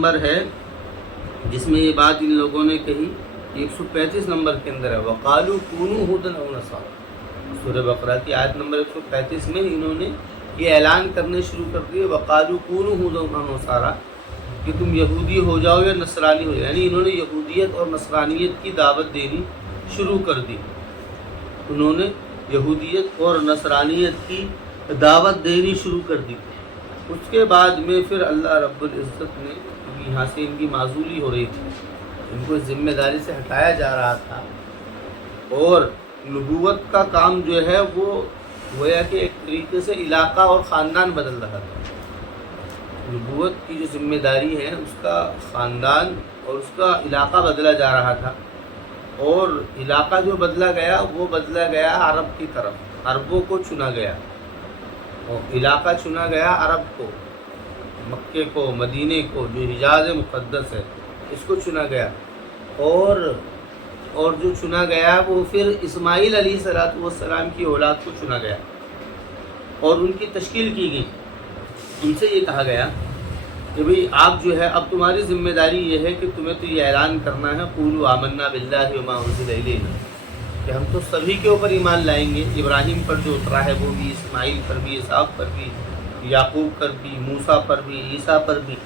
Number ہے جس میں یہ بات ان لوگوں نے کہی، 135 نمبر کے اندر ہے، وقالوا کونوا ھودا او نصارا۔ سورہ بقرہ کی آیت نمبر 135 میں انہوں نے یہ اعلان کرنے شروع کر دیے، وقالوا کونوا ھودا او نصارا، کہ تم یہودی ہو جاؤ یا نصرانی ہو جاؤ، یعنی انہوں نے یہودیت اور نصرانیت کی دعوت دینی شروع کر دی۔ انہوں نے یہودیت اور نصرانیت کی دعوت دینی شروع کر دی۔ اس کے بعد میں پھر اللہ رب العزت نے، یہاں سے ان کی معزولی ہو رہی تھی، ان کو ذمہ داری سے ہٹایا جا رہا تھا، اور نبوت کا کام جو ہے وہ گویا کہ ایک طریقے سے علاقہ اور خاندان بدل رہا تھا۔ نبوت کی جو ذمہ داری ہے اس کا خاندان اور اس کا علاقہ بدلا جا رہا تھا، اور علاقہ جو بدلا گیا وہ بدلا گیا عرب کی طرف، عربوں کو چنا گیا، اور علاقہ چنا گیا عرب کو، مکے کو، مدینے کو، جو حجاز مقدس ہے اس کو چنا گیا، اور جو چنا گیا وہ پھر اسماعیل علیہ السلام کی اولاد کو چنا گیا، اور ان کی تشکیل کی گئی۔ ان سے یہ کہا گیا کہ بھئی آپ جو ہے اب تمہاری ذمہ داری یہ ہے کہ تمہیں تو یہ اعلان کرنا ہے، قولوا آمنا باللہ وما انزل الینا، کہ ہم تو سبھی کے اوپر ایمان لائیں گے، ابراہیم پر جو اترا ہے وہ بھی، اسماعیل پر بھی، اسحاق پر بھی، یعقوب پر بھی، موسیٰ پر بھی، عیسیٰ پر بھی۔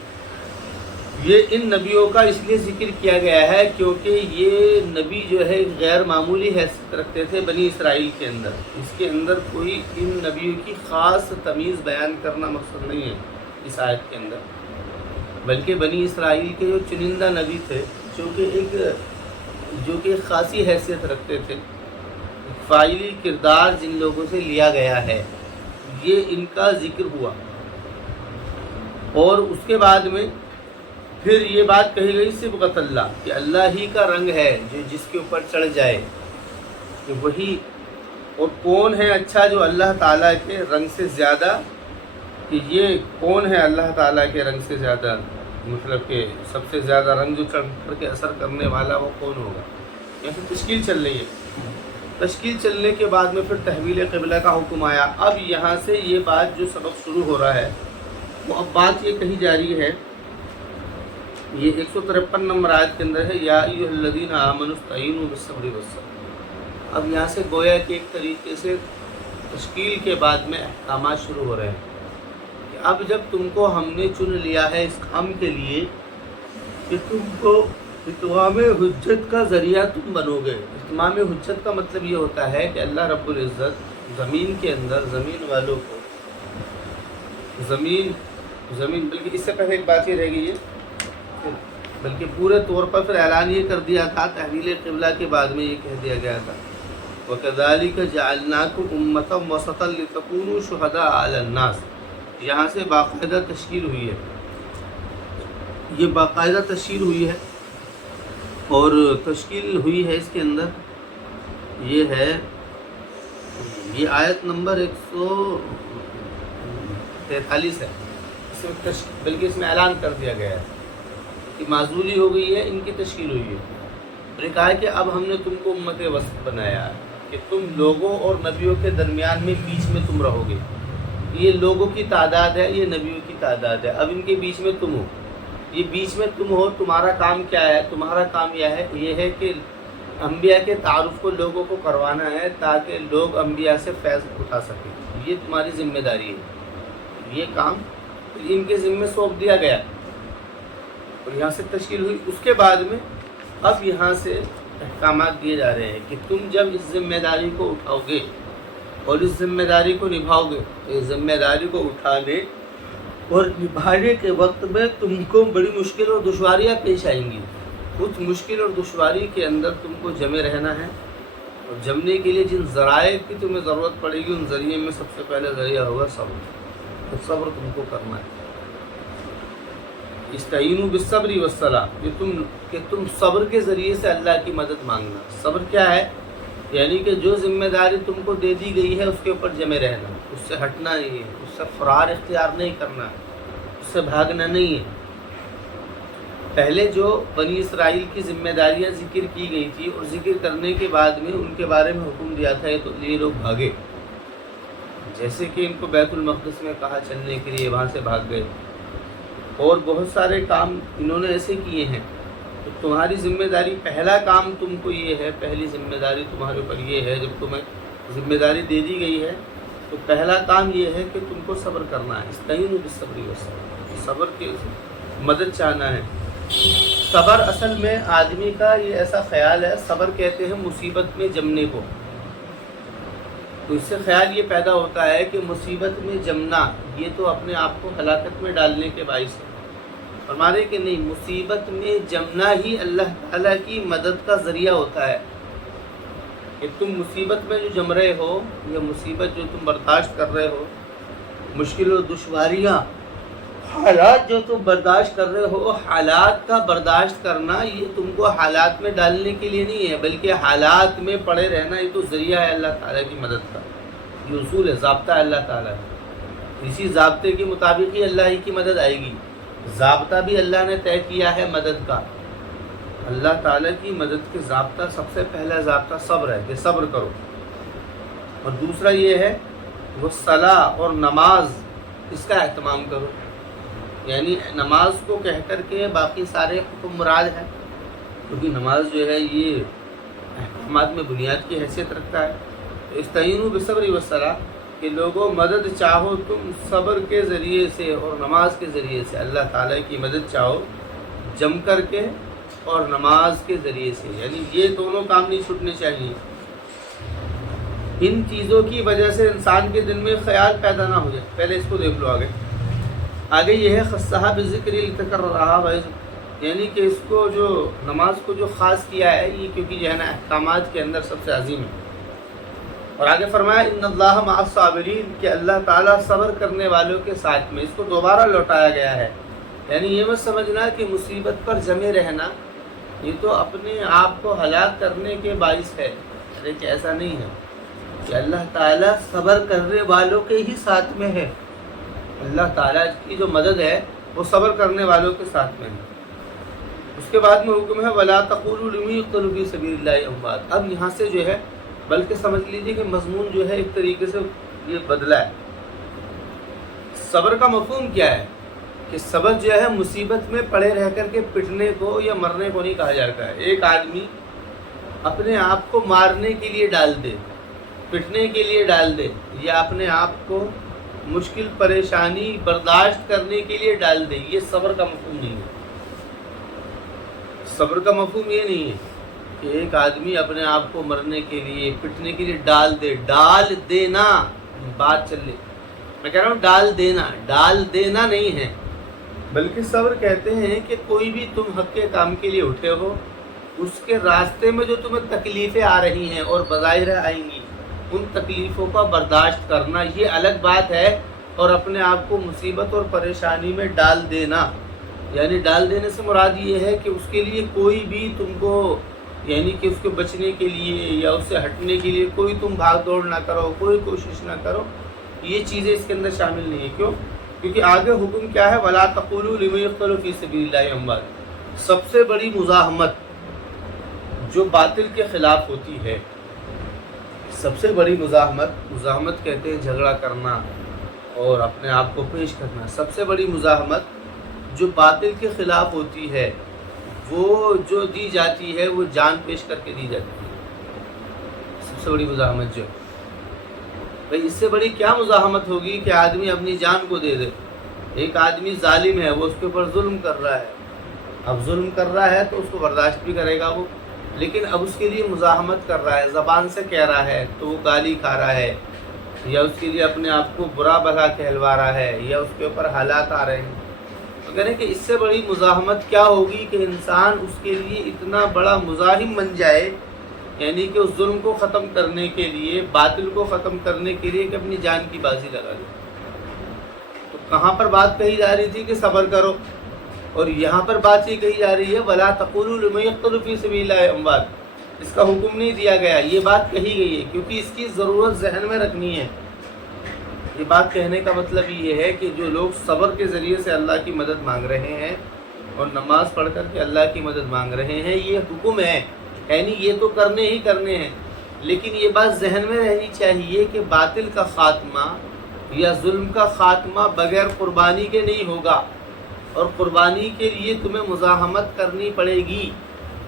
یہ ان نبیوں کا اس لیے ذکر کیا گیا ہے کیونکہ یہ نبی جو ہے غیر معمولی حیثیت رکھتے تھے بنی اسرائیل کے اندر۔ اس کے اندر کوئی ان نبیوں کی خاص تمیز بیان کرنا مقصد نہیں ہے اس آیت کے اندر، بلکہ بنی اسرائیل کے جو چنندہ نبی تھے جو کہ ایک خاصی حیثیت رکھتے تھے، فاعلی کردار جن لوگوں سے لیا گیا ہے، یہ ان کا ذکر ہوا۔ اور اس کے بعد میں پھر یہ بات کہی گئی صبغۃ اللہ، کہ اللہ ہی کا رنگ ہے جو جس کے اوپر چڑھ جائے، کہ وہی، اور کون ہے اچھا جو اللہ تعالیٰ کے رنگ سے زیادہ، کہ یہ کون ہے اللہ تعالیٰ کے رنگ سے زیادہ، مطلب کہ سب سے زیادہ رنگ جو چڑھ کر کے اثر کرنے والا وہ کون ہوگا۔ یہاں سے تشکیل چل رہی ہے، تشکیل چلنے کے بعد میں پھر تحویل قبلہ کا حکم آیا۔ اب یہاں سے یہ بات جو سبق شروع ہو رہا ہے وہ اب بات یہ کہی جا رہی ہے، یہ 153 نمبر آیت کے اندر ہے، یا ایھا الذین آمنوا استعینوا بالصبر والصلاۃ۔ اب یہاں سے گویا کہ ایک طریقے سے تشکیل کے بعد میں احکامات شروع ہو رہے ہیں، کہ اب جب تم کو ہم نے چن لیا ہے اس کام کے لیے کہ تم کو اتمام حجت کا ذریعہ تم بنو گے۔ اتمام حجت کا مطلب یہ ہوتا ہے کہ اللہ رب العزت زمین کے اندر زمین والوں کو زمین بلکہ اس سے پہلے ایک بات یہ رہ گئی ہے، بلکہ پورے طور پر پھر اعلان یہ کر دیا تھا تحویل قبلہ کے بعد میں یہ کہہ دیا گیا تھا، وَكَذَلِكَ جَعَلْنَاكُمْ أُمَّةً وَسَطًا لِتَكُونُوا شُهَدَاءَ عَلَى النَّاسِ۔ یہاں سے باقاعدہ تشکیل ہوئی ہے، یہ باقاعدہ تشکیل ہوئی ہے، اور تشکیل ہوئی ہے اس کے اندر یہ ہے، یہ آیت نمبر 143 ہے، بلکہ اس میں اعلان کر دیا گیا ہے کہ معزولی ہو گئی ہے، ان کی تشکیل ہوئی ہے، اور یہ کہا ہے کہ اب ہم نے تم کو امت وسط بنایا ہے کہ تم لوگوں اور نبیوں کے درمیان میں بیچ میں تم رہو گے۔ یہ لوگوں کی تعداد ہے، یہ نبیوں کی تعداد ہے، اب ان کے بیچ میں تم ہو، یہ بیچ میں تم ہو، تمہارا کام کیا ہے؟ تمہارا کام یہ ہے کہ انبیاء کے تعارف کو لوگوں کو کروانا ہے تاکہ لوگ انبیاء سے فیض اٹھا سکیں، یہ تمہاری ذمہ داری ہے، یہ کام ان کے ذمہ سونپ دیا گیا، اور یہاں سے تشکیل ہوئی۔ اس کے بعد میں اب یہاں سے احکامات دیے جا رہے ہیں کہ تم جب اس ذمہ داری کو اٹھاؤ گے اور اس ذمہ داری کو نبھاؤ گے، اس ذمہ داری کو اٹھانے اور نبھانے کے وقت میں تم کو بڑی مشکل اور دشواریاں پیش آئیں گی۔ اس مشکل اور دشواری کے اندر تم کو جمے رہنا ہے، اور جمنے کے لیے جن ذرائع کی تمہیں ضرورت پڑے گی ان ذریعے میں سب سے پہلے ذریعہ ہوگا صبر، تو صبر تم کو کرنا ہے۔ استعینوا بالصبر والصلاۃ، کہ تم صبر کے ذریعے سے اللہ کی مدد مانگنا۔ صبر کیا ہے؟ یعنی کہ جو ذمہ داری تم کو دے دی گئی ہے اس کے اوپر جمے رہنا، اس سے ہٹنا نہیں ہے، اس سے فرار اختیار نہیں کرنا، اس سے بھاگنا نہیں ہے۔ پہلے جو بنی اسرائیل کی ذمہ داریاں ذکر کی گئی تھی، اور ذکر کرنے کے بعد میں ان کے بارے میں حکم دیا تھا تو یہ لوگ بھاگے، جیسے کہ ان کو بیت المقدس میں کہا چلنے کے لیے، وہاں سے بھاگ گئے، اور بہت سارے کام انہوں نے ایسے کیے ہیں، تو تمہاری ذمہ داری، پہلا کام تم کو یہ ہے، پہلی ذمہ داری تمہارے اوپر یہ ہے، جب تمہیں ذمہ داری دے دی گئی ہے تو پہلا کام یہ ہے کہ تم کو صبر کرنا ہے۔ استعینوا بالصبر والصلاۃ، صبر کی مدد چاہنا ہے۔ صبر اصل میں آدمی کا یہ ایسا خیال ہے، صبر کہتے ہیں مصیبت میں جمنے کو، تو اس سے خیال یہ پیدا ہوتا ہے کہ مصیبت میں جمنا یہ تو اپنے آپ کو ہلاکت میں ڈالنے کے باعث ہے۔ فرما رہے کہ نہیں، مصیبت میں جمنا ہی اللہ تعالیٰ کی مدد کا ذریعہ ہوتا ہے، کہ تم مصیبت میں جو جم رہے ہو، یا مصیبت جو تم برداشت کر رہے ہو، مشکل و دشواریاں، حالات جو تم برداشت کر رہے ہو، حالات کا برداشت کرنا یہ تم کو حالات میں ڈالنے کے لیے نہیں ہے، بلکہ حالات میں پڑے رہنا یہ تو ذریعہ ہے اللہ تعالیٰ کی مدد کا۔ یہ اصول ہے، ضابطہ ہے اللہ تعالیٰ کا، اسی ضابطے کے مطابق ہی اللہ ہی کی مدد آئے گی۔ ضابطہ بھی اللہ نے طے کیا ہے مدد کا، اللہ تعالیٰ کی مدد کے ضابطہ، سب سے پہلا ضابطہ صبر ہے کہ صبر کرو، اور دوسرا یہ ہے وہ صلاح اور نماز، اس کا اہتمام کرو، یعنی نماز کو کہہ کر کے باقی سارے حکم مراد ہیں، کیونکہ نماز جو ہے یہ احکامات میں بنیاد کی حیثیت رکھتا ہے۔ تو استعینوا بالصبر والصلاۃ کہ لوگوں مدد چاہو تم صبر کے ذریعے سے اور نماز کے ذریعے سے، اللہ تعالیٰ کی مدد چاہو جم کر کے اور نماز کے ذریعے سے، یعنی یہ دونوں کام نہیں چھوٹنے چاہیے۔ ان چیزوں کی وجہ سے انسان کے دل میں خیال پیدا نہ ہو جائے۔ پہلے اس کو دیکھ لو، آگے یہ ہے خصہ بذکر لتکررھا، یعنی کہ اس کو جو نماز کو جو خاص کیا ہے یہ کیونکہ جو ہے نا احکامات کے اندر سب سے عظیم ہے۔ اور آگے فرمایا ان اللہ مع الصابرین کہ اللہ تعالیٰ صبر کرنے والوں کے ساتھ میں، اس کو دوبارہ لوٹایا گیا ہے، یعنی یہ مت سمجھنا کہ مصیبت پر جمے رہنا یہ تو اپنے آپ کو ہلاک کرنے کے باعث ہے، لیکن ایسا نہیں ہے، کہ اللہ تعالیٰ صبر کرنے والوں کے ہی ساتھ میں ہے۔ اللہ تعالیٰ کی جو مدد ہے وہ صبر کرنے والوں کے ساتھ میں ہے۔ اس کے بعد میں حکم ہے وَلَا تَقُولُوا لِمَنْ يُقْتَلُ فِي سَبِيلِ اللَّهِ أَمْوَاتٌ۔ اب یہاں سے جو ہے بلکہ سمجھ لیجیے کہ مضمون جو ہے ایک طریقے سے یہ بدلا ہے۔ صبر کا مفہوم کیا ہے؟ کہ صبر جو ہے مصیبت میں پڑے رہ کر کے پٹنے کو یا مرنے کو نہیں کہا جاتا ہے۔ ایک آدمی اپنے آپ کو مارنے کے لیے ڈال دے، پٹنے کے لیے ڈال دے، یا اپنے آپ کو مشکل پریشانی برداشت کرنے کے لیے ڈال دے، یہ صبر کا مفہوم نہیں ہے۔ صبر کا مفہوم یہ نہیں ہے کہ ایک آدمی اپنے آپ کو مرنے کے لیے، پٹنے کے لیے ڈال دے۔ ڈال دینا بات چل رہی، میں کہہ رہا ہوں ڈال دینا نہیں ہے، بلکہ صبر کہتے ہیں کہ کوئی بھی تم حق کے کام کے لیے اٹھے ہو، اس کے راستے میں جو تمہیں تکلیفیں آ رہی ہیں اور بظاہر آئیں گی، ان تکلیفوں کا برداشت کرنا یہ الگ بات ہے، اور اپنے آپ کو مصیبت اور پریشانی میں ڈال دینا، یعنی ڈال دینے سے مراد یہ ہے کہ اس کے لیے کوئی بھی تم کو، یعنی کہ اس کے بچنے کے لیے یا اس سے ہٹنے کے لیے کوئی تم بھاگ دوڑ نہ کرو، کوئی کوشش نہ کرو، یہ چیزیں اس کے اندر شامل نہیں ہیں۔ کیوں؟ کیونکہ آگے حکم کیا ہے وَلَا تَقُولُوا لِمَنْ يُقْتَلُ فِي سَبِيلِ اللَّهِ أَمْوَاتٌ۔ سب سے بڑی مزاحمت جو باطل کے خلاف ہوتی ہے، سب سے بڑی مزاحمت کہتے ہیں جھگڑا کرنا اور اپنے آپ کو پیش کرنا۔ سب سے بڑی مزاحمت جو باطل کے خلاف ہوتی ہے، وہ جو دی جاتی ہے وہ جان پیش کر کے دی جاتی ہے۔ سب سے بڑی مزاحمت جو ہے بھئی، اس سے بڑی کیا مزاحمت ہوگی کہ آدمی اپنی جان کو دے دے۔ ایک آدمی ظالم ہے، وہ اس کے اوپر ظلم کر رہا ہے، اب ظلم کر رہا ہے تو اس کو برداشت بھی کرے گا وہ، لیکن اب اس کے لیے مزاحمت کر رہا ہے، زبان سے کہہ رہا ہے تو وہ گالی کھا رہا ہے، یا اس کے لیے اپنے آپ کو برا بھلا کہلوا رہا ہے، یا اس کے اوپر حالات آ رہے ہیں۔ تو کہہ رہے ہیں کہ اس سے بڑی مزاحمت کیا ہوگی کہ انسان اس کے لیے اتنا بڑا مزاحم بن جائے، یعنی کہ اس ظلم کو ختم کرنے کے لیے، باطل کو ختم کرنے کے لیے کہ اپنی جان کی بازی لگا دے۔ تو کہاں پر بات کہی جا رہی تھی کہ صبر کرو، اور یہاں پر بات یہ کہی جا رہی ہے وَلَا تَقُولُوا لِمَنْ يُقْتَلُ فِي سَبِيلِ اللَّهِ أَمْوَاتٌ۔ اس کا حکم نہیں دیا گیا، یہ بات کہی گئی ہے کیونکہ اس کی ضرورت ذہن میں رکھنی ہے۔ یہ بات کہنے کا مطلب یہ ہے کہ جو لوگ صبر کے ذریعے سے اللہ کی مدد مانگ رہے ہیں اور نماز پڑھ کر کے اللہ کی مدد مانگ رہے ہیں، یہ حکم ہے، یعنی یہ تو کرنے ہی کرنے ہیں، لیکن یہ بات ذہن میں رہنی چاہیے کہ باطل کا خاتمہ یا ظلم کا خاتمہ بغیر قربانی کے نہیں ہوگا۔ اور قربانی کے لیے تمہیں مزاحمت کرنی پڑے گی،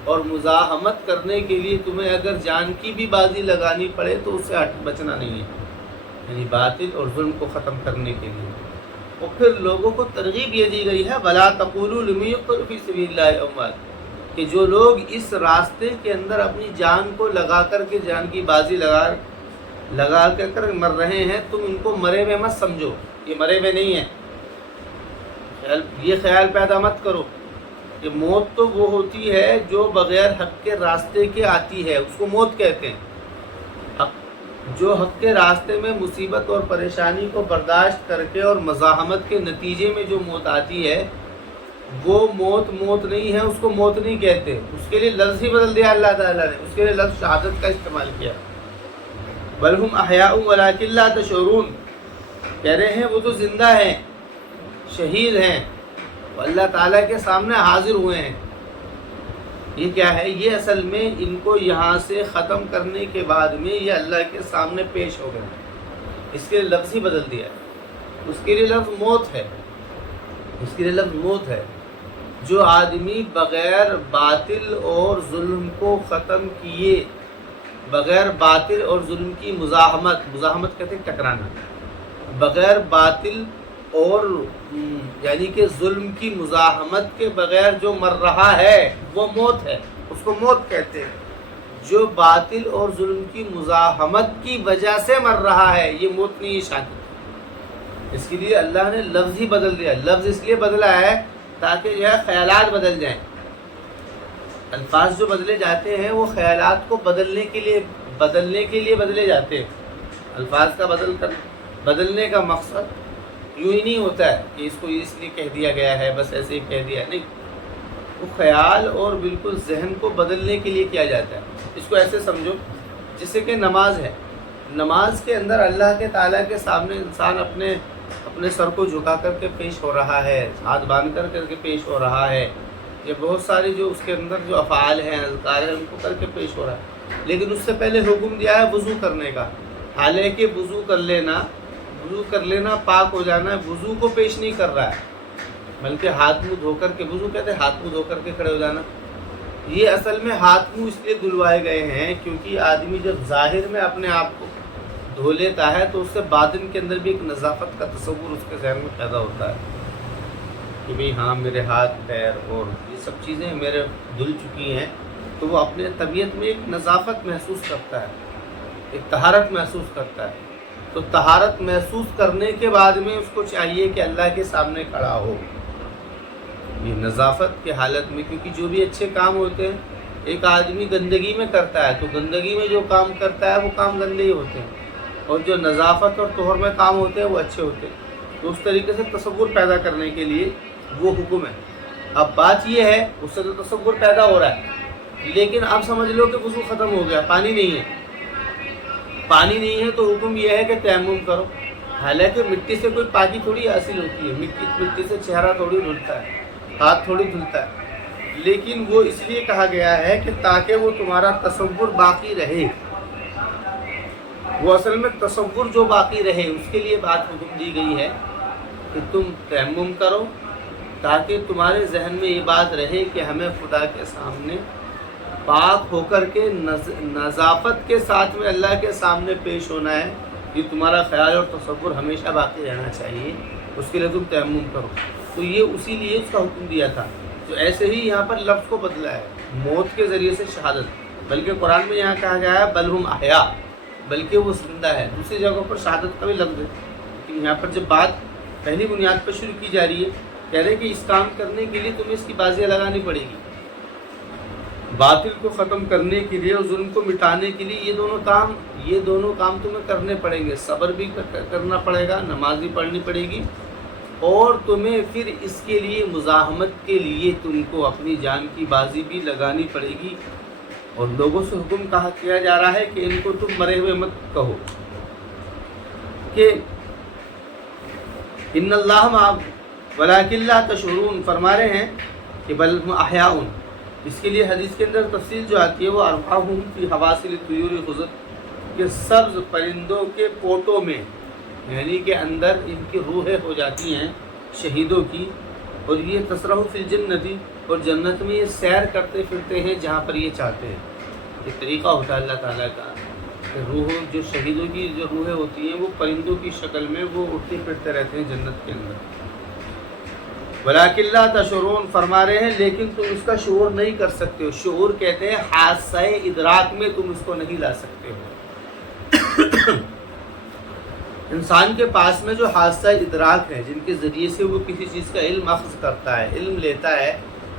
اور مزاحمت کرنے کے لیے تمہیں اگر جان کی بھی بازی لگانی پڑے تو اس سے بچنا نہیں ہے، یعنی باطل اور ظلم کو ختم کرنے کے لیے۔ اور پھر لوگوں کو ترغیب یہ دی گئی ہے وَلَا تَقُولُوا لِمَن يُقْتَلُ فِي سَبِيلِ اللَّهِ أَمْوَاتٌ، کہ جو لوگ اس راستے کے اندر اپنی جان کو لگا کر کے، جان کی بازی لگا کر مر رہے ہیں، تم ان کو مرے ہوئے مت سمجھو، یہ مرے ہوئے نہیں ہیں، یہ خیال پیدا مت کرو کہ موت تو وہ ہوتی ہے جو بغیر حق کے راستے کے آتی ہے، اس کو موت کہتے ہیں۔ جو حق کے راستے میں مصیبت اور پریشانی کو برداشت کر کے اور مزاحمت کے نتیجے میں جو موت آتی ہے، وہ موت نہیں ہے، اس کو موت نہیں کہتے، اس کے لیے لفظ ہی بدل دیا اللہ تعالیٰ نے، اس کے لیے لفظ شہادت کا استعمال کیا۔ بل ہم احیاء ولکن لا تشعرون، کہہ رہے ہیں وہ تو زندہ ہیں، شہید ہیں، وہ اللہ تعالیٰ کے سامنے حاضر ہوئے ہیں۔ یہ کیا ہے؟ یہ اصل میں ان کو یہاں سے ختم کرنے کے بعد میں یہ اللہ کے سامنے پیش ہو گئے، اس کے لیے لفظ ہی بدل دیا، اس کے لیے لفظ موت ہے، اس کے لیے لفظ موت ہے۔ جو آدمی بغیر باطل اور ظلم کو ختم کیے، بغیر باطل اور ظلم کی مزاحمت کہتے ہیں ٹکرانا، بغیر باطل اور یعنی کہ ظلم کی مزاحمت کے بغیر جو مر رہا ہے وہ موت ہے، اس کو موت کہتے ہیں۔ جو باطل اور ظلم کی مزاحمت کی وجہ سے مر رہا ہے یہ موت نہیں، یہ شہادت۔ اس کے لیے اللہ نے لفظ ہی بدل دیا، لفظ اس لیے بدلا ہے تاکہ جو ہے خیالات بدل جائیں۔ الفاظ جو بدلے جاتے ہیں وہ خیالات کو بدلنے کے لیے بدلے جاتے ہیں۔ الفاظ کا بدلنے کا مقصد یوں ہی نہیں ہوتا ہے کہ اس کو اس لیے کہہ دیا گیا ہے، بس ایسے ہی کہہ دیا، نہیں، وہ خیال اور بالکل ذہن کو بدلنے کے لیے کیا جاتا ہے۔ اس کو ایسے سمجھو جیسے کہ نماز ہے، نماز کے اندر اللہ کے تعالیٰ کے سامنے انسان اپنے سر کو جھکا کر کے پیش ہو رہا ہے، ہاتھ باندھ کر کے پیش ہو رہا ہے، یہ بہت ساری جو اس کے اندر جو افعال ہیں، اذکار ہیں، ان کو کر کے پیش ہو رہا ہے۔ لیکن اس سے پہلے حکم دیا ہے وضو کرنے کا، حالانکہ وضو کر لینا پاک ہو جانا ہے، وضو کو پیش نہیں کر رہا ہے، بلکہ ہاتھ منہ دھو کر کے، وضو کہتے ہیں ہاتھ منہ دھو کر کے کھڑے ہو جانا۔ یہ اصل میں ہاتھ منہ اس لیے دھلوائے گئے ہیں کیونکہ آدمی جب ظاہر میں اپنے آپ کو دھو لیتا ہے تو اس سے باطن کے اندر بھی ایک نظافت کا تصور اس کے ذہن میں پیدا ہوتا ہے کہ بھئی ہاں میرے ہاتھ پیر اور یہ سب چیزیں میرے دھل چکی ہیں، تو وہ اپنے طبیعت میں ایک نظافت محسوس کرتا ہے، ایک طہارت محسوس کرتا ہے۔ تو طہارت محسوس کرنے کے بعد میں اس کو چاہیے کہ اللہ کے سامنے کھڑا ہو، یہ نظافت کے حالت میں، کیونکہ جو بھی اچھے کام ہوتے ہیں ایک آدمی گندگی میں کرتا ہے تو گندگی میں جو کام کرتا ہے وہ کام گندے ہی ہوتے ہیں، اور جو نظافت اور طہر میں کام ہوتے ہیں وہ اچھے ہوتے ہیں۔ تو اس طریقے سے تصور پیدا کرنے کے لیے وہ حکم ہے۔ اب بات یہ ہے، اس سے تو تصور پیدا ہو رہا ہے، لیکن اب سمجھ لو کہ وضو ختم ہو گیا، پانی نہیں ہے تو حکم یہ ہے کہ تیمم کرو۔ حالانکہ مٹی سے کوئی پاکی تھوڑی حاصل ہوتی ہے، مٹی سے چہرہ تھوڑی دھلتا ہے، ہاتھ تھوڑی دھلتا ہے، لیکن وہ اس لیے کہا گیا ہے کہ تاکہ وہ تمہارا تصور باقی رہے، وہ اصل میں تصور جو باقی رہے اس کے لیے بات حکم دی گئی ہے کہ تم تیمم کرو، تاکہ تمہارے ذہن میں یہ بات رہے کہ ہمیں خدا کے سامنے پاک ہو کر کے نظافت کے ساتھ میں اللہ کے سامنے پیش ہونا ہے۔ یہ تمہارا خیال اور تصور ہمیشہ باقی رہنا چاہیے، اس کے لیے تم تیمم کرو۔ تو یہ اسی لیے اس کا حکم دیا تھا، جو ایسے ہی یہاں پر لفظ کو بدلا ہے، موت کے ذریعے سے شہادت، بلکہ قرآن میں یہاں کہا گیا ہے بل ہم احیاء، بلکہ وہ زندہ ہے۔ دوسری جگہوں پر شہادت کا بھی لفظ ہے، لیکن یہاں پر جب بات پہلی بنیاد پر شروع کی جا رہی ہے، کہہ رہے کہ اس کام کرنے کے لیے تمہیں اس کی بازیاں لگانی پڑے گی، باطل کو ختم کرنے کے لیے اور ظلم کو مٹانے کے لیے یہ دونوں کام تمہیں کرنے پڑیں گے، صبر بھی کرنا پڑے گا، نماز بھی پڑھنی پڑے گی، اور تمہیں پھر اس کے لیے مزاحمت کے لیے تم کو اپنی جان کی بازی بھی لگانی پڑے گی۔ اور لوگوں سے حکم کیا جا رہا ہے کہ ان کو تم مرے ہوئے مت کہو، کہ ان اللہ ولکن لا تشعرون، فرما رہے ہیں کہ بل ہم احیاء۔ اس کے لیے حدیث کے اندر تفصیل جو آتی ہے وہ ارواحہم فی حواسل الطیور خضر، کہ سبز پرندوں کے پوٹوں میں، یعنی کہ اندر ان کی روحیں ہو جاتی ہیں شہیدوں کی، اور یہ تسرح فی الجنتی، اور جنت میں یہ سیر کرتے پھرتے ہیں جہاں پر یہ چاہتے ہیں۔ یہ طریقہ ہوتا ہے اللہ تعالیٰ کا کہ روح، جو شہیدوں کی جو روحیں ہوتی ہیں وہ پرندوں کی شکل میں وہ اٹھتے پھرتے رہتے ہیں جنت کے اندر۔ وَلَٰكِن لَا تَشْعُرُونَ، فرما رہے ہیں لیکن تم اس کا شعور نہیں کر سکتے ہو۔ شعور کہتے ہیں حادثہ ادراک میں تم اس کو نہیں لا سکتے ہو۔ انسان کے پاس میں جو حادثہ ادراک ہے، جن کے ذریعے سے وہ کسی چیز کا علم اخذ کرتا ہے، علم لیتا ہے،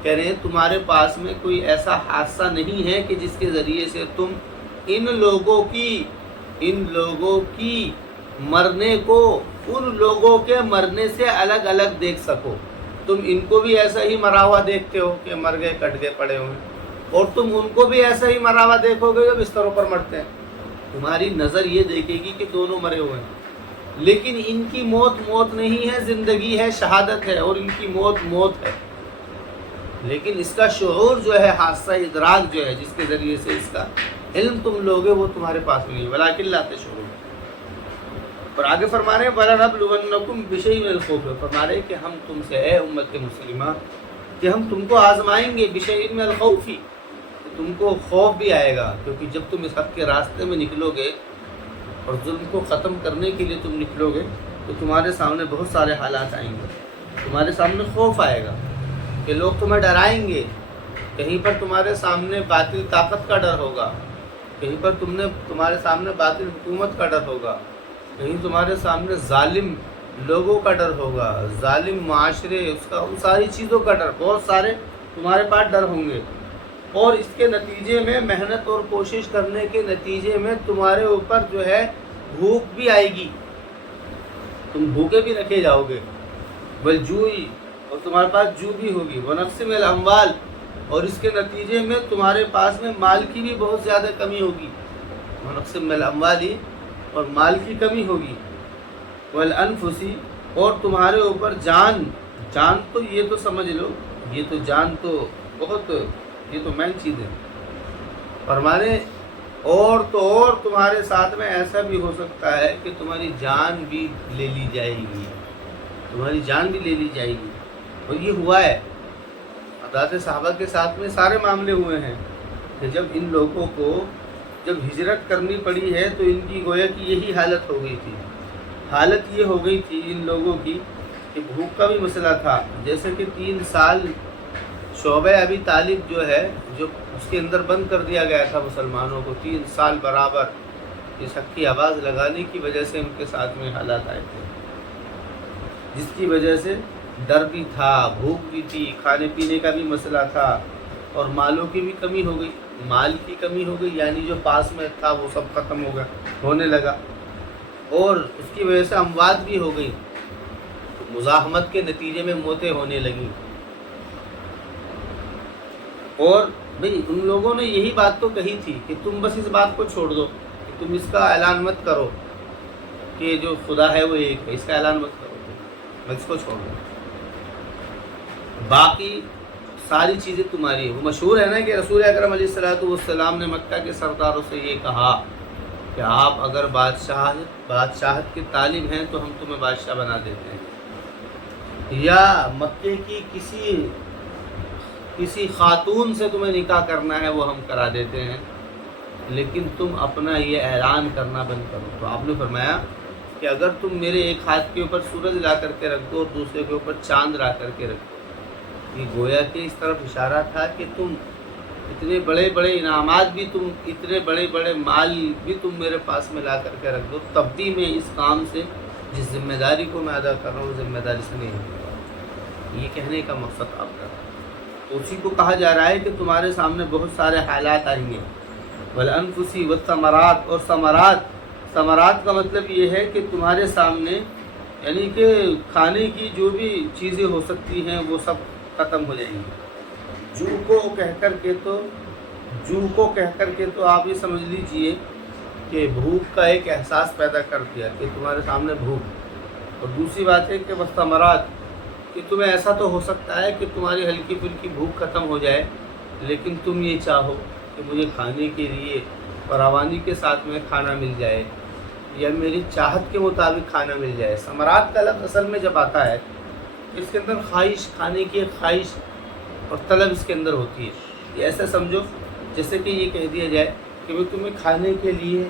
کہہ رہے ہیں تمہارے پاس میں کوئی ایسا حادثہ نہیں ہے کہ جس کے ذریعے سے تم ان لوگوں کی مرنے کو ان لوگوں کے مرنے سے الگ الگ دیکھ سکو۔ تم ان کو بھی ایسا ہی مرا ہوا دیکھتے ہو کہ مر گئے، کٹ گئے، پڑے ہوئے، اور تم ان کو بھی ایسا ہی مرا ہوا دیکھو گے جو بستروں پر مرتے ہیں۔ تمہاری نظر یہ دیکھے گی کہ دونوں مرے ہوئے ہیں، لیکن ان کی موت نہیں ہے، زندگی ہے، شہادت ہے، اور ان کی موت ہے۔ لیکن اس کا شعور جو ہے، حادثہ ادراک جو ہے، جس کے ذریعے سے اس کا علم تم لوگے، وہ تمہارے پاس نہیں ہے۔ وَلَٰكِن لَا تَشْعُرُونَ۔ اور آگے فرما رہے ہیں وَلَنَبْلُوَنَّكُمْ بِشَيْءٍ مِّنَ الْخَوْفِ، فرما رہے ہیں کہ ہم تم سے، اے امت مسلمہ، کہ ہم تم کو آزمائیں گے بِشَيْءٍ مِّنَ الْخَوْفِ، تم کو خوف بھی آئے گا، کیونکہ جب تم اس حق کے راستے میں نکلو گے اور ظلم کو ختم کرنے کے لیے تم نکلو گے تو تمہارے سامنے بہت سارے حالات آئیں گے۔ تمہارے سامنے خوف آئے گا کہ لوگ تمہیں ڈرائیں گے، کہیں پر تمہارے سامنے باطل طاقت کا ڈر ہوگا، کہیں پر تمہارے سامنے باطل حکومت کا ڈر ہوگا، کہیں تمہارے سامنے ظالم لوگوں کا ڈر ہوگا، ظالم معاشرے، ان ساری چیزوں کا ڈر، بہت سارے تمہارے پاس ڈر ہوں گے، اور اس کے نتیجے میں محنت اور کوشش کرنے کے نتیجے میں تمہارے اوپر جو ہے بھوک بھی آئے گی، تم بھوکے بھی رکھے جاؤ گے، والجوع، اور تمہارے پاس جو بھی ہوگی، ونقص من الاموال، اور اس کے نتیجے میں تمہارے پاس میں مال کی بھی بہت زیادہ کمی ہوگی، ونقص من الاموال، اور مال کی کمی ہوگی، والانفس، اور تمہارے اوپر جان تو یہ تو سمجھ لو، یہ تو جان تو بہت، یہ تو مین چیز ہے، فرمانے اور تمہارے ساتھ میں ایسا بھی ہو سکتا ہے کہ تمہاری جان بھی لے لی جائے گی، تمہاری جان بھی لے لی جائے گی، اور یہ ہوا ہے۔ حضرات صحابہ کے ساتھ میں سارے معاملے ہوئے ہیں کہ جب ان لوگوں کو جب ہجرت کرنی پڑی ہے تو ان کی گویا کہ یہی حالت ہو گئی تھی، حالت یہ ہو گئی تھی ان لوگوں کی کہ بھوک کا بھی مسئلہ تھا، جیسے کہ 3 سال شعبہ ابی طالب جو ہے، جو اس کے اندر بند کر دیا گیا تھا مسلمانوں کو 3 سال برابر، اس حق کی آواز لگانے کی وجہ سے ان کے ساتھ میں حالات آئے تھے، جس کی وجہ سے ڈر بھی تھا، بھوک بھی تھی، کھانے پینے کا بھی مسئلہ تھا، اور مالوں کی بھی کمی ہو گئی، مال کی کمی ہو گئی، یعنی جو پاس میں تھا وہ سب ختم ہونے لگا، اور اس کی وجہ سے اموات بھی ہو گئی، مزاحمت کے نتیجے میں موتیں ہونے لگیں۔ اور بھئی ان لوگوں نے یہی بات تو کہی تھی کہ تم بس اس بات کو چھوڑ دو، کہ تم اس کا اعلان مت کرو کہ جو خدا ہے وہ ایک ہے، اس کا اعلان مت کرو، بس اس کو چھوڑ دو، باقی ساری چیزیں تمہاری ہیں۔ وہ مشہور ہے نا کہ رسول اکرم علیہ السلام نے مکہ کے سرداروں سے یہ کہا کہ آپ اگر بادشاہت کے طالب ہیں تو ہم تمہیں بادشاہ بنا دیتے ہیں، یا مکے کی کسی خاتون سے تمہیں نکاح کرنا ہے وہ ہم کرا دیتے ہیں، لیکن تم اپنا یہ اعلان کرنا بند کرو۔ تو آپ نے فرمایا کہ اگر تم میرے ایک ہاتھ کے اوپر سورج لا کر کے رکھ دو اور دوسرے کے اوپر چاند لا کر کے رکھ دو، یہ گویا کہ اس طرف اشارہ تھا کہ تم اتنے بڑے بڑے انعامات بھی، تم اتنے بڑے بڑے مال بھی تم میرے پاس میں لا کر کے رکھ دو، تب بھی میں اس کام سے، جس ذمہ داری کو میں ادا کر رہا ہوں، ذمہ داری سے نہیں ہوں۔ یہ کہنے کا مقصد آپ کا، تو اسی کو کہا جا رہا ہے کہ تمہارے سامنے بہت سارے حالات آئیں گے، والانفس والثمرات، اور ثمرات کا مطلب یہ ہے کہ تمہارے سامنے، یعنی کہ کھانے کی جو بھی چیزیں ہو سکتی ہیں وہ سب ختم ہو جائیں گی۔ جو کو کہہ کر کے تو آپ یہ سمجھ لیجئے کہ بھوک کا ایک احساس پیدا کر دیا کہ تمہارے سامنے بھوک، اور دوسری بات ہے کہ ثمرات، کہ تمہیں ایسا تو ہو سکتا ہے کہ تمہاری ہلکی پھلکی بھوک ختم ہو جائے، لیکن تم یہ چاہو کہ مجھے کھانے کے لیے فراوانی کے ساتھ میں کھانا مل جائے، یا میری چاہت کے مطابق کھانا مل جائے۔ ثمرات کا لفظ اصل میں جب آتا ہے اس کے اندر خواہش، کھانے کی ایک خواہش اور طلب اس کے اندر ہوتی ہے. یہ ایسا سمجھو جیسے کہ یہ کہہ دیا جائے کہ بھئی تمہیں کھانے کے لیے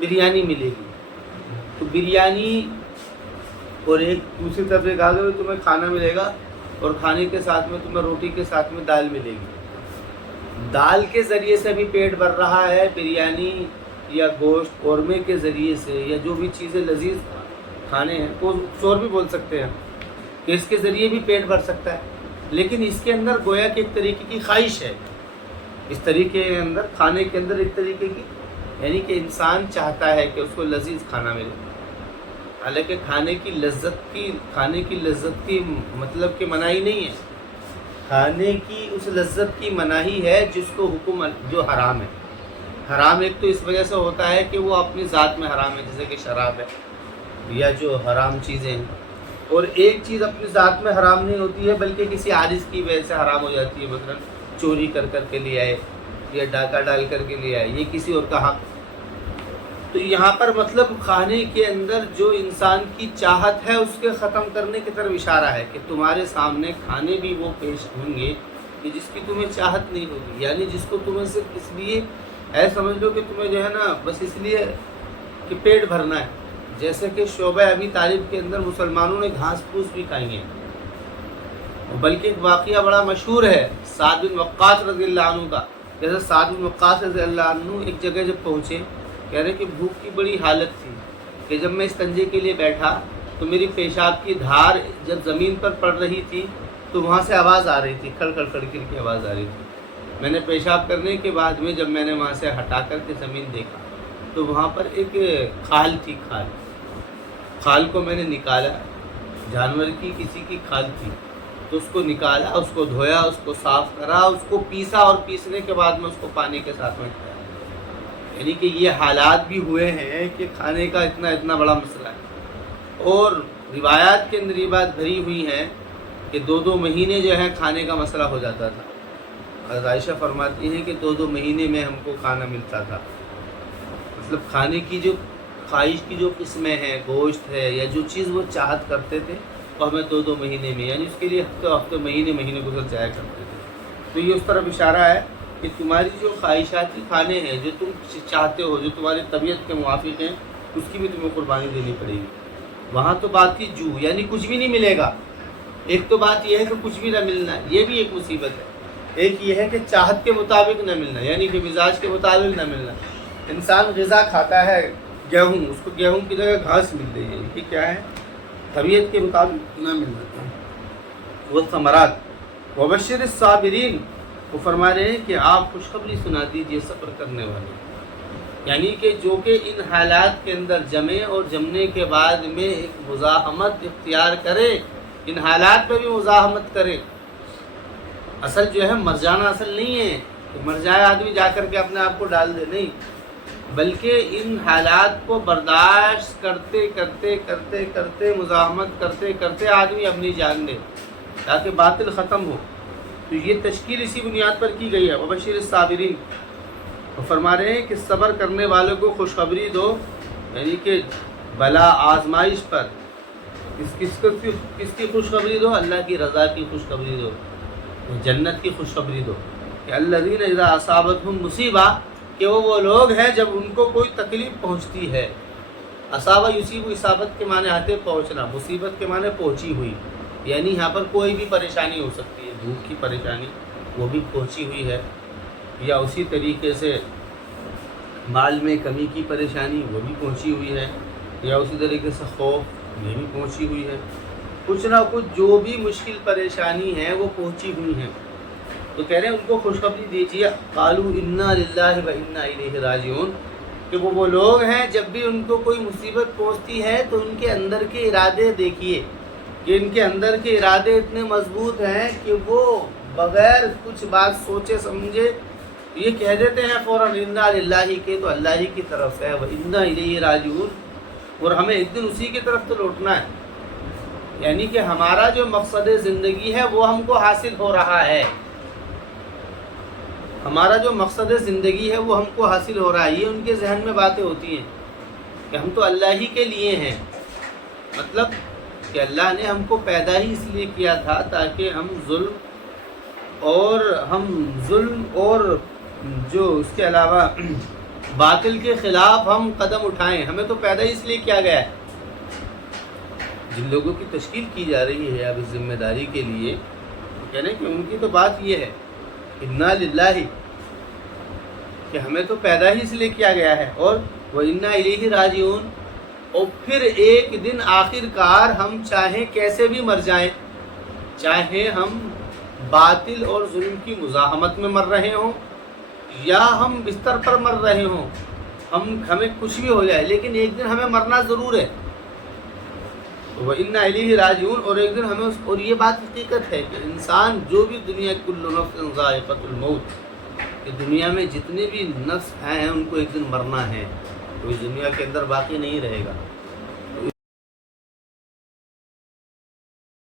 بریانی ملے گی، تو بریانی اور ایک دوسری طرف ایک آگے تمہیں کھانا ملے گا اور کھانے کے ساتھ میں تمہیں روٹی کے ساتھ میں دال ملے گی. دال کے ذریعے سے بھی پیٹ بھر رہا ہے، بریانی یا گوشت قورمے کے ذریعے سے یا جو بھی چیزیں لذیذ کھانے ہیں وہ چور بھی بول سکتے ہیں کہ اس کے ذریعے بھی پیٹ بھر سکتا ہے. لیکن اس کے اندر گویا کہ ایک طریقے کی خواہش ہے، اس طریقے کے اندر کھانے کے اندر ایک طریقے کی، یعنی کہ انسان چاہتا ہے کہ اس کو لذیذ کھانا ملے. حالانکہ کھانے کی لذت کی مطلب کہ مناہی نہیں ہے، کھانے کی اس لذت کی مناہی ہے جس کو حکم جو حرام ہے. حرام ایک تو اس وجہ سے ہوتا ہے کہ وہ اپنی ذات میں حرام ہے، جیسے کہ شراب ہے یا جو حرام چیزیں ہیں. اور ایک چیز اپنی ذات میں حرام نہیں ہوتی ہے بلکہ کسی عارض کی وجہ سے حرام ہو جاتی ہے، مثلا چوری کر کے لے آئے یا ڈاکہ ڈال کر کے لے آئے، یہ کسی اور کا حق. تو یہاں پر مطلب کھانے کے اندر جو انسان کی چاہت ہے اس کے ختم کرنے کی طرف اشارہ ہے کہ تمہارے سامنے کھانے بھی وہ پیش ہوں گے کہ جس کی تمہیں چاہت نہیں ہوگی، یعنی جس کو تمہیں صرف اس لیے ایسا سمجھ لو کہ تمہیں جو ہے نا بس اس لیے کہ پیٹ بھرنا ہے. جیسے کہ شعبہ ابی طالب کے اندر مسلمانوں نے گھاس پھوس بھی کھائی ہیں. بلکہ ایک واقعہ بڑا مشہور ہے سعد بن وقاص رضی اللہ عنہ کا. جیسے سعد بن وقاص رضی اللہ عنہ ایک جگہ جب پہنچے، کہہ رہے کہ بھوک کی بڑی حالت تھی کہ جب میں استنجے کے لیے بیٹھا تو میری پیشاب کی دھار جب زمین پر پڑ رہی تھی تو وہاں سے آواز آ رہی تھی، کھڑ کھڑ کھڑ کھڑ کی آواز آ رہی تھی. میں نے پیشاب کرنے کے بعد میں جب میں نے وہاں سے ہٹا کر کے زمین دیکھا تو وہاں پر ایک کھال تھی. کھال کو میں نے نکالا، جانور کی کسی کی کھال تھی تو اس کو نکالا، اس کو دھویا، اس کو صاف کرا، اس کو پیسا اور پیسنے کے بعد میں اس کو پانی کے ساتھ میں کھایا. یعنی کہ یہ حالات بھی ہوئے ہیں کہ کھانے کا اتنا بڑا مسئلہ ہے. اور روایات کے اندر یہ بات بھری ہوئی ہے کہ 2 مہینے جو ہے کھانے کا مسئلہ ہو جاتا تھا. حضرت عائشہ فرماتی ہیں کہ 2 مہینے میں ہم کو کھانا ملتا تھا. مطلب کھانے کی جو خواہش کی جو قسمیں ہیں، گوشت ہے یا جو چیز وہ چاہت کرتے تھے وہ ہمیں 2 مہینے میں، یعنی اس کے لیے ہفتے مہینے گزر جایا کرتے تھے. تو یہ اس طرف اشارہ ہے کہ تمہاری جو خواہشاتی کھانے ہیں جو تم چاہتے ہو، جو تمہاری طبیعت کے موافق ہیں، اس کی بھی تمہیں قربانی دینی پڑے گی. وہاں تو بات تھی یعنی کچھ بھی نہیں ملے گا. ایک تو بات یہ ہے کہ کچھ بھی نہ ملنا، یہ بھی ایک مصیبت ہے. ایک یہ ہے کہ چاہت کے مطابق نہ ملنا، یعنی کہ مزاج کے مطابق نہ ملنا. انسان غذا کھاتا ہے گیہوں، اس کو گیہوں کی جگہ گھاس مل رہی ہے، یہ کیا ہے؟ طبیعت کے مطابق نہ ملنا. وہ ثمرات وبشر الصابرین، وہ فرما رہے ہیں کہ آپ خوشخبری سنا دیجیے صبر کرنے والے، یعنی کہ جو کہ ان حالات کے اندر جمے اور جمنے کے بعد میں ایک مزاحمت اختیار کرے، ان حالات پہ بھی مزاحمت کرے. اصل جو ہے مر جانا اصل نہیں ہے کہ مر جائے آدمی جا کر کے اپنے آپ کو ڈال دے، نہیں، بلکہ ان حالات کو برداشت کرتے کرتے کرتے کرتے مزاحمت کرتے کرتے آدمی اپنی جان دے تاکہ باطل ختم ہو. تو یہ تشکیل اسی بنیاد پر کی گئی ہے. وبشر الصابرین، وہ فرما رہے ہیں کہ صبر کرنے والوں کو خوشخبری دو، یعنی کہ بلا آزمائش پر کس کی خوشخبری دو؟ اللہ کی رضا کی خوشخبری دو، جنت کی خوشخبری دو. کہ الذین اذا اصابتہم مصیبہ، کہ وہ لوگ ہیں جب ان کو کوئی تکلیف پہنچتی ہے. اصابہ یصیب، اصابت کے معنی آتے پہنچنا، مصیبت کے معنی پہنچی ہوئی، یعنی یہاں پر کوئی بھی پریشانی ہو سکتی ہے. بھوک کی پریشانی وہ بھی پہنچی ہوئی ہے، یا اسی طریقے سے مال میں کمی کی پریشانی وہ بھی پہنچی ہوئی ہے، یا اسی طریقے سے خوف یہ بھی پہنچی ہوئی ہے. کچھ نہ کچھ جو بھی مشکل پریشانی ہے وہ پہنچی ہوئی ہیں. تو کہہ رہے ہیں ان کو خوشخبری دیجیے. قالوا انا للہ و انا الیہ راجعون، کہ وہ لوگ ہیں جب بھی ان کو کوئی مصیبت پہنچتی ہے تو ان کے اندر کے ارادے دیکھیے کہ ان کے اندر کے ارادے اتنے مضبوط ہیں کہ وہ بغیر کچھ بات سوچے سمجھے یہ کہہ دیتے ہیں فوراً انا للہ کے، تو اللہ ہی کی طرف ہے، و انا الیہ راجعون، اور ہمیں ایک دن اسی کی طرف تو لوٹنا ہے. یعنی کہ ہمارا جو مقصد زندگی ہے وہ ہم کو حاصل ہو رہا ہے، ہمارا جو مقصد زندگی ہے وہ ہم کو حاصل ہو رہا ہے. یہ ان کے ذہن میں باتیں ہوتی ہیں کہ ہم تو اللہ ہی کے لیے ہیں. مطلب کہ اللہ نے ہم کو پیدا ہی اس لیے کیا تھا تاکہ ہم ظلم اور جو اس کے علاوہ باطل کے خلاف ہم قدم اٹھائیں. ہمیں تو پیدا ہی اس لیے کیا گیا ہے. جن لوگوں کی تشکیل کی جا رہی ہے اب اس ذمہ داری کے لیے، کہنے کہ ان کی تو بات یہ ہے انا للہ، کہ ہمیں تو پیدا ہی اس لیے کیا گیا ہے اور وَإِنَّا إِلَيْهِ رَاجِعُونَ، اور پھر ایک دن آخر کار ہم چاہیں کیسے بھی مر جائیں، چاہے ہم باطل اور ظلم کی مزاحمت میں مر رہے ہوں یا ہم بستر پر مر رہے ہوں، ہمیں کچھ بھی ہو جائے، لیکن ایک دن ہمیں مرنا ضرور ہے. وَإِنَّا إِلَيْهِ رَاجِعُونَ، اور ایک دن ہمیں اور یہ بات حقیقت ہے کہ انسان جو بھی دنیا کل نفس ذائقۃ الموت، کہ دنیا میں جتنے بھی نفس ہیں ان کو ایک دن مرنا ہے، کوئی دنیا کے اندر باقی نہیں رہے گا.